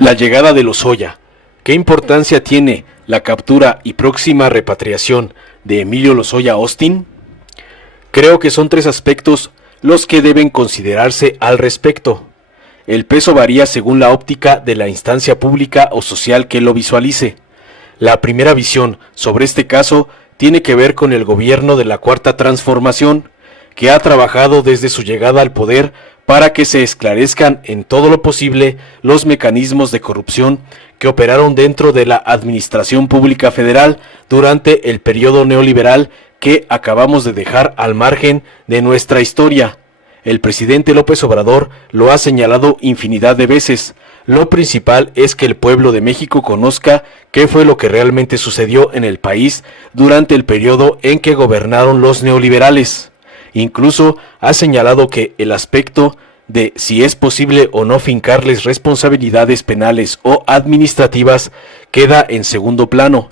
La llegada de Lozoya. ¿Qué importancia tiene la captura y próxima repatriación de Emilio Lozoya Austin? Creo que son tres aspectos los que deben considerarse al respecto. El peso varía según la óptica de la instancia pública o social que lo visualice. La primera visión sobre este caso tiene que ver con el gobierno de la Cuarta Transformación, que ha trabajado desde su llegada al poder para que se esclarezcan en todo lo posible los mecanismos de corrupción que operaron dentro de la Administración Pública Federal durante el periodo neoliberal que acabamos de dejar al margen de nuestra historia. El presidente López Obrador lo ha señalado infinidad de veces. Lo principal es que el pueblo de México conozca qué fue lo que realmente sucedió en el país durante el periodo en que gobernaron los neoliberales. Incluso ha señalado que el aspecto de si es posible o no fincarles responsabilidades penales o administrativas queda en segundo plano.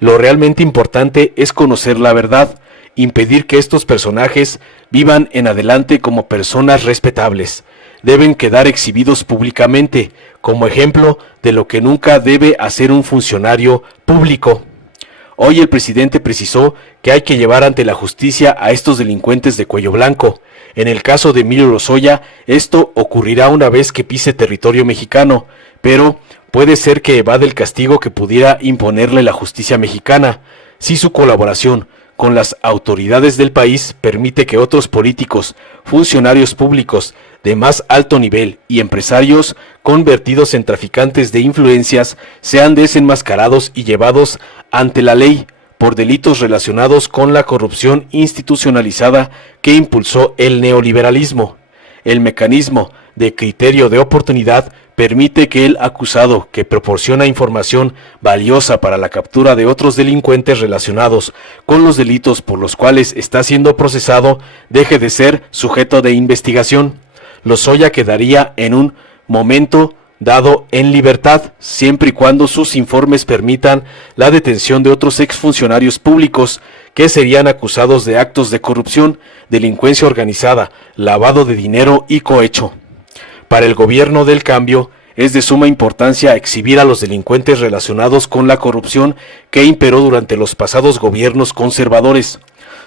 Lo realmente importante es conocer la verdad, impedir que estos personajes vivan en adelante como personas respetables. Deben quedar exhibidos públicamente, como ejemplo de lo que nunca debe hacer un funcionario público. Hoy el presidente precisó que hay que llevar ante la justicia a estos delincuentes de cuello blanco. En el caso de Emilio Lozoya, esto ocurrirá una vez que pise territorio mexicano, pero puede ser que evade el castigo que pudiera imponerle la justicia mexicana, si su colaboración con las autoridades del país permite que otros políticos, funcionarios públicos de más alto nivel y empresarios convertidos en traficantes de influencias sean desenmascarados y llevados ante la ley por delitos relacionados con la corrupción institucionalizada que impulsó el neoliberalismo. El mecanismo de criterio de oportunidad permite que el acusado que proporciona información valiosa para la captura de otros delincuentes relacionados con los delitos por los cuales está siendo procesado deje de ser sujeto de investigación. Lozoya quedaría en un momento dado en libertad, siempre y cuando sus informes permitan la detención de otros exfuncionarios públicos que serían acusados de actos de corrupción, delincuencia organizada, lavado de dinero y cohecho. Para el gobierno del cambio, es de suma importancia exhibir a los delincuentes relacionados con la corrupción que imperó durante los pasados gobiernos conservadores.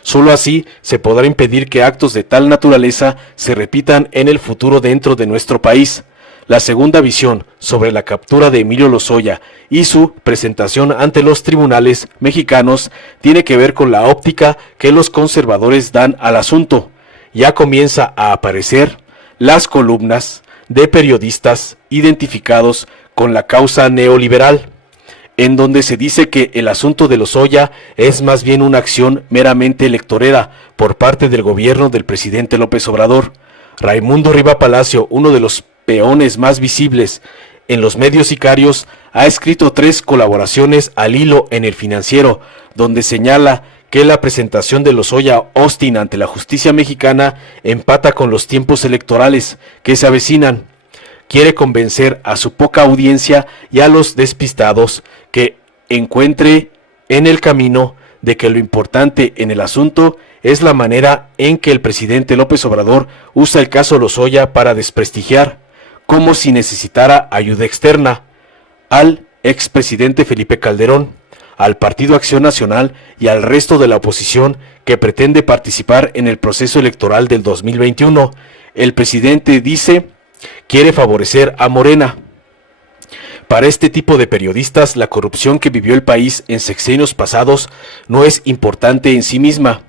Solo así se podrá impedir que actos de tal naturaleza se repitan en el futuro dentro de nuestro país. La segunda visión sobre la captura de Emilio Lozoya y su presentación ante los tribunales mexicanos tiene que ver con la óptica que los conservadores dan al asunto. Ya comienza a aparecer las columnas de periodistas identificados con la causa neoliberal, en donde se dice que el asunto de Lozoya es más bien una acción meramente electorera por parte del gobierno del presidente López Obrador. Raimundo Riva Palacio, uno de los peones más visibles en los medios sicarios, ha escrito 3 colaboraciones al hilo en El Financiero, donde señala que la presentación de Lozoya Austin ante la justicia mexicana empata con los tiempos electorales que se avecinan. Quiere convencer a su poca audiencia y a los despistados que encuentre en el camino de que lo importante en el asunto es la manera en que el presidente López Obrador usa el caso Lozoya para desprestigiar, como si necesitara ayuda externa, al expresidente Felipe Calderón, al Partido Acción Nacional y al resto de la oposición que pretende participar en el proceso electoral del 2021. El presidente dice quiere favorecer a Morena. Para este tipo de periodistas, la corrupción que vivió el país en sexenios pasados no es importante en sí misma.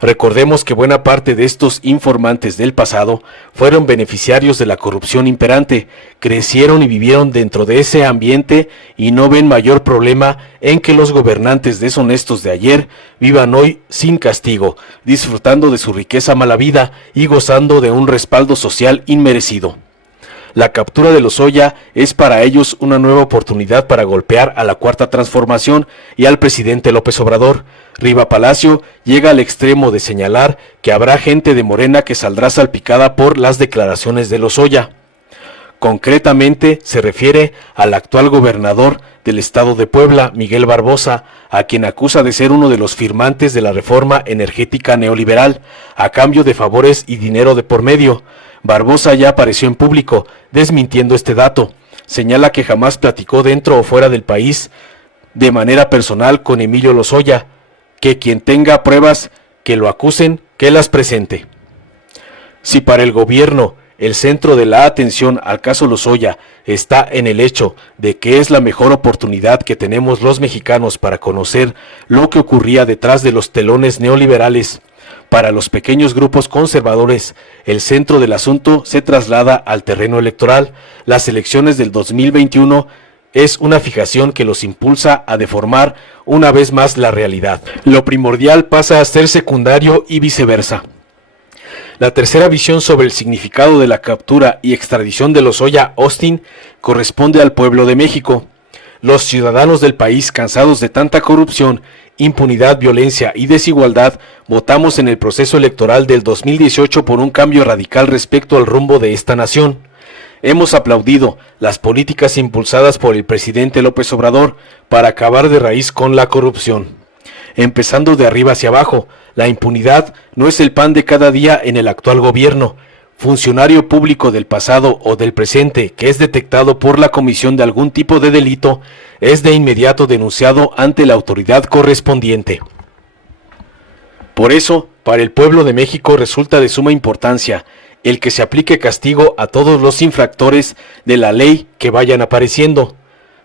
Recordemos que buena parte de estos informantes del pasado fueron beneficiarios de la corrupción imperante, crecieron y vivieron dentro de ese ambiente y no ven mayor problema en que los gobernantes deshonestos de ayer vivan hoy sin castigo, disfrutando de su riqueza mala vida y gozando de un respaldo social inmerecido. La captura de Lozoya es para ellos una nueva oportunidad para golpear a la Cuarta Transformación y al presidente López Obrador. Riva Palacio llega al extremo de señalar que habrá gente de Morena que saldrá salpicada por las declaraciones de Lozoya. Concretamente se refiere al actual gobernador del estado de Puebla, Miguel Barbosa, a quien acusa de ser uno de los firmantes de la reforma energética neoliberal, a cambio de favores y dinero de por medio. Barbosa ya apareció en público, desmintiendo este dato. señala que jamás platicó dentro o fuera del país de manera personal con Emilio Lozoya, que quien tenga pruebas que lo acusen, que las presente. Si para el gobierno el centro de la atención al caso Lozoya está en el hecho de que es la mejor oportunidad que tenemos los mexicanos para conocer lo que ocurría detrás de los telones neoliberales, para los pequeños grupos conservadores, el centro del asunto se traslada al terreno electoral. Las elecciones del 2021 es una fijación que los impulsa a deformar una vez más la realidad. Lo primordial pasa a ser secundario y viceversa. La tercera visión sobre el significado de la captura y extradición de Lozoya Austin corresponde al pueblo de México. Los ciudadanos del país, cansados de tanta corrupción, impunidad, violencia y desigualdad, votamos en el proceso electoral del 2018 por un cambio radical respecto al rumbo de esta nación. Hemos aplaudido las políticas impulsadas por el presidente López Obrador para acabar de raíz con la corrupción. Empezando de arriba hacia abajo, la impunidad no es el pan de cada día en el actual gobierno. Funcionario público del pasado o del presente que es detectado por la comisión de algún tipo de delito es de inmediato denunciado ante la autoridad correspondiente. Por eso, para el pueblo de México resulta de suma importancia el que se aplique castigo a todos los infractores de la ley que vayan apareciendo.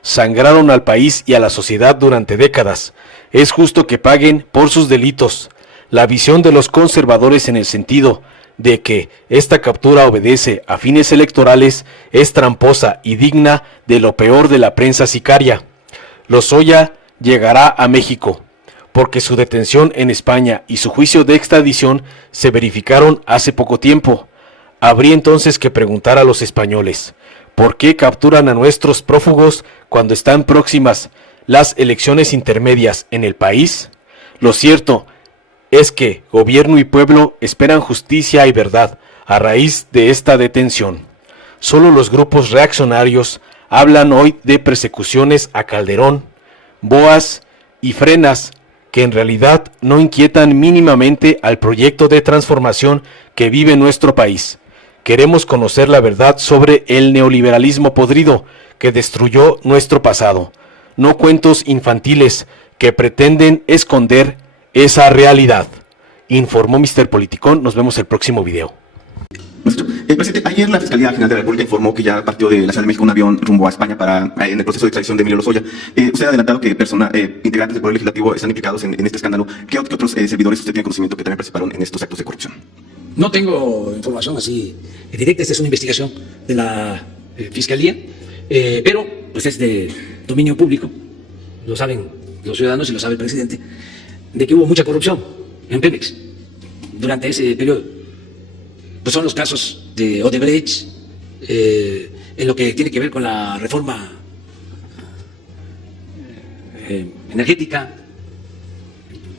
Sangraron al país y a la sociedad durante décadas. Es justo que paguen por sus delitos. La visión de los conservadores en el sentido de que esta captura obedece a fines electorales es tramposa y digna de lo peor de la prensa sicaria. Lozoya llegará a México, porque su detención en España y su juicio de extradición se verificaron hace poco tiempo. Habría entonces que preguntar a los españoles, ¿por qué capturan a nuestros prófugos cuando están próximas las elecciones intermedias en el país? Lo cierto es que gobierno y pueblo esperan justicia y verdad a raíz de esta detención. Solo los grupos reaccionarios hablan hoy de persecuciones a Calderón, Boas y Frenas, que en realidad no inquietan mínimamente al proyecto de transformación que vive nuestro país. Queremos conocer la verdad sobre el neoliberalismo podrido que destruyó nuestro pasado, no cuentos infantiles que pretenden esconder esa realidad. Informó Mr. Politicón. Nos vemos el próximo video. Presidente, ayer la Fiscalía General de la República informó que ya partió de la Ciudad de México un avión rumbo a España en el proceso de extradición de Emilio Lozoya. Usted ha adelantado que integrantes del Poder Legislativo están implicados en este escándalo. ¿Qué otros servidores usted tiene conocimiento que también participaron en estos actos de corrupción? No tengo información así directa. Esta es una investigación de la Fiscalía, pero pues es de dominio público. Lo saben los ciudadanos y lo sabe el presidente, de que hubo mucha corrupción en Pemex durante ese periodo. Pues son los casos de Odebrecht, en lo que tiene que ver con la reforma energética.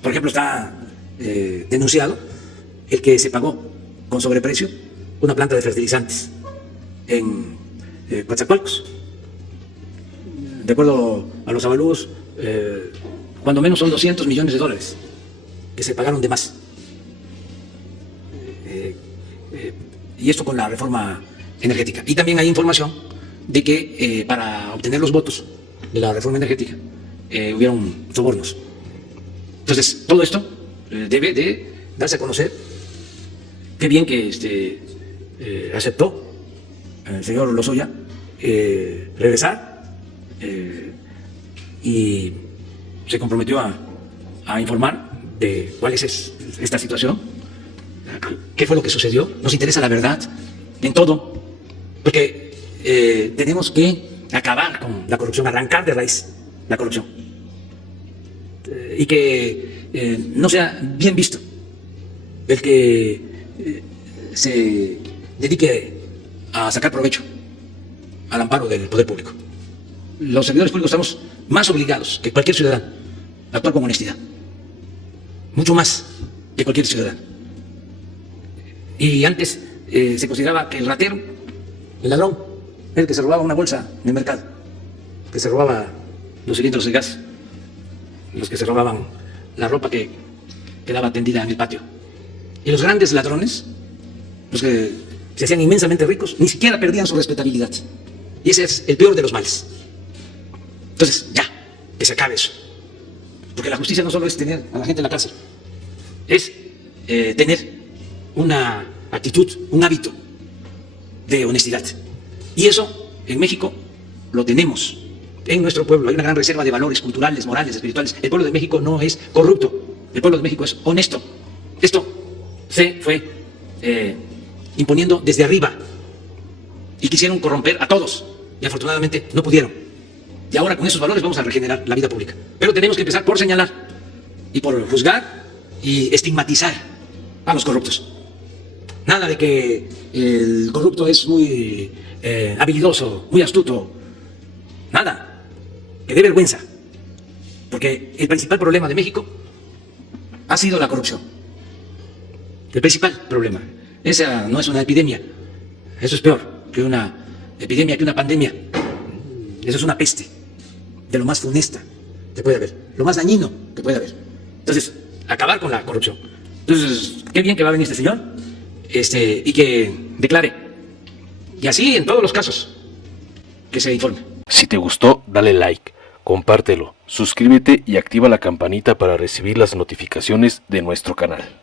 Por ejemplo, está denunciado el que se pagó con sobreprecio una planta de fertilizantes en Coatzacoalcos. De acuerdo a los avalúos, cuando menos son $200 millones que se pagaron de más. Y esto con la reforma energética. Y también hay información de que para obtener los votos de la reforma energética hubieron sobornos. Entonces, todo esto debe de darse a conocer. Qué bien que aceptó el señor Lozoya regresar y se comprometió a informar de cuál es esta situación, qué fue lo que sucedió. Nos interesa la verdad en todo, porque tenemos que acabar con la corrupción, arrancar de raíz la corrupción, y que no sea bien visto el que se dedique a sacar provecho al amparo del poder público. Los servidores públicos estamos más obligados que cualquier ciudadano a actuar con honestidad, mucho más que cualquier ciudadano. Y antes se consideraba que el ratero, el ladrón, era el que se robaba una bolsa en el mercado, que se robaba los cilindros de gas, los que se robaban la ropa que quedaba tendida en el patio. Y los grandes ladrones, los que se hacían inmensamente ricos, ni siquiera perdían su respetabilidad. Y ese es el peor de los males. Entonces, ya, que se acabe eso. Porque la justicia no solo es tener a la gente en la cárcel, es tener una actitud, un hábito de honestidad. Y eso en México lo tenemos. En nuestro pueblo hay una gran reserva de valores culturales, morales, espirituales. El pueblo de México no es corrupto, el pueblo de México es honesto. Esto se fue imponiendo desde arriba y quisieron corromper a todos y afortunadamente no pudieron. Y ahora con esos valores vamos a regenerar la vida pública. Pero tenemos que empezar por señalar y por juzgar y estigmatizar a los corruptos. Nada de que el corrupto es muy habilidoso, muy astuto. Nada. Que dé vergüenza. Porque el principal problema de México ha sido la corrupción. El principal problema. Esa no es una epidemia. Eso es peor que una epidemia, que una pandemia. Eso es una peste. De lo más funesta que puede haber. Lo más dañino que puede haber. Entonces, acabar con la corrupción. Entonces, qué bien que va a venir este señor y que declare. Y así en todos los casos que se informe. Si te gustó, dale like, compártelo, suscríbete y activa la campanita para recibir las notificaciones de nuestro canal.